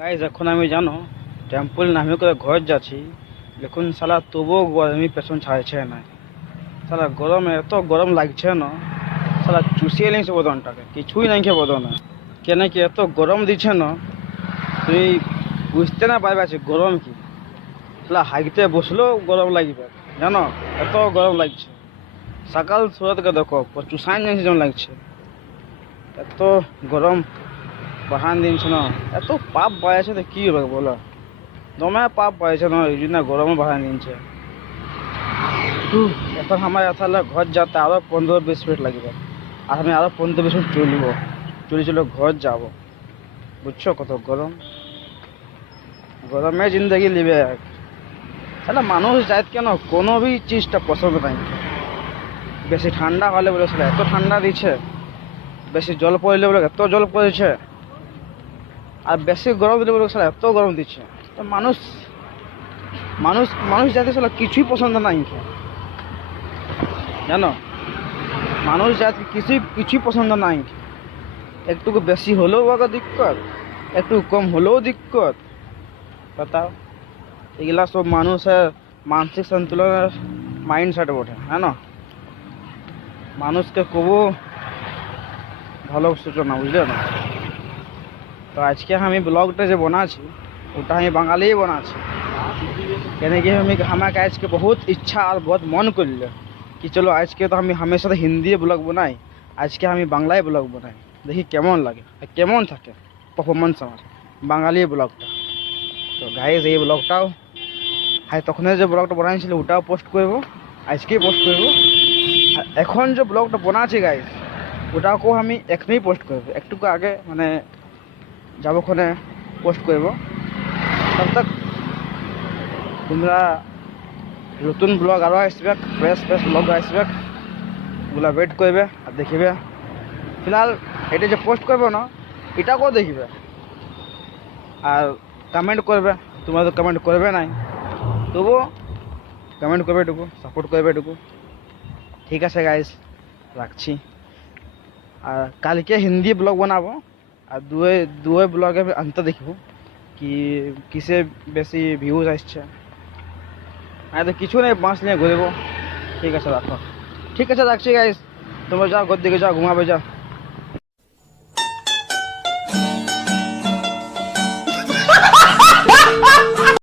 Guys এখন আমি জানো টেম্পল নামে করে ঘর যাচ্ছি, দেখুন সালা তবুও গরমই পেছন ছাড়ছে না। সালা গরমে এত গরম লাগছে না, সালা চুষিয়ে নিয়েছে বদনটাকে, কিছুই নাই খেয়ে বদনে কেন কি এত গরম দিচ্ছে না, তুমি বুঝতে না পারবে আছে গরম কি। সালা হাইতে বসলেও গরম লাগবে, জানো এত গরম লাগছে। সকাল সুরতকে দেখো চুষাই নিয়েছে যেমন লাগছে, এত গরম বাহান দিনছে না। এত পাপ বাড়ছে তো কি হবে বলো, দমে পাপ বাড়ছে না, এই জন্য গরমে বাহান দিনছে। এখন আমার তাহলে ঘর যেতে আরো 15-20 মিনিট লাগবে, আর আমি আরো 15-20 মিনিট চলে ঘর যাব। বুঝছো কত গরম, গরমে জিন্দগি লিবে। তাহলে মানুষ যায় কেন কোনো भी চিজটা পছন্দ নাই। বেশি ঠান্ডা হলে বলে এত ঠান্ডা দিচ্ছে, বেশি জল পড়লে বলে এত জল পড়েছে, আর বেশি গরম দিলে বলে এত গরম দিচ্ছে। তো মানুষ মানুষ মানুষ যাতে সালা কিছুই পছন্দ নাই, জানো মানুষ জাতি কিছুই পছন্দ নাই। একটু বেশি হলেও আগে দিক্কত, একটু কম হলেও দিক্কত। बताओ এগুলা সব মানুষের মানসিক সন্তুলনের মাইন্ডসেট বটে, হ্যাঁ না। মানুষকে কবু ভালো সূচনা বুঝলে না। তো আজকে আমি ব্লগটা যে বানাচ্ছি ওটা আমি বাঙালি বানাচ্ছি, কেন কি আমাকে আজকে बहुत इच्छा और बहुत मन করল कि चलो আজকে তো আমি हमेशा तो हिंदी ব্লগ বানাই, আজকে আমি বাংলায় ব্লগ বানাই, দেখি কেমন লাগে আর কেমন থাকে পারফরমেন্স আমার বাঙালি ব্লগটা। তো গাইজ এই ব্লগটাও হ্যাঁ তখন যে ব্লগটা বানাইছিল ওটাও পোস্ট করব, আজকেই পোস্ট করব। আর এখন যে ব্লগটা বানাচ্ছি গাইজ ওটাকেও আমি এখনই পোস্ট করব, একটু আগে মানে যাবক্ষণে পোস্ট করব। তব তক তোমরা নতুন ব্লগ আরও আসবে, ফ্রেশ ব্লগ আসবে, ওগুলা ওয়েট করবে আর দেখবে। ফিলহাল এটা যে পোস্ট করবে না এটাকেও দেখবে আর কমেন্ট করবে। তোমরা তো কমেন্ট করবে নাই, তবুও কমেন্ট করবে এটুকু, সাপোর্ট করবে এটুকু। ঠিক আছে গাইস, রাখছি। আর কালকে হিন্দি ব্লগ বানাবো, আর দুয়ে ব্লগে अंतर দেখবো কি কিসে বেশি ভিউজ আসছে। আর তো কিছু নেই, বাঁশ নিয়ে ঘুরবো। ঠিক আছে রাখো, ঠিক আছে রাখছি গাইস, তোমরা যাও ঘর দিকে যাও, ঘুমাবে যাও।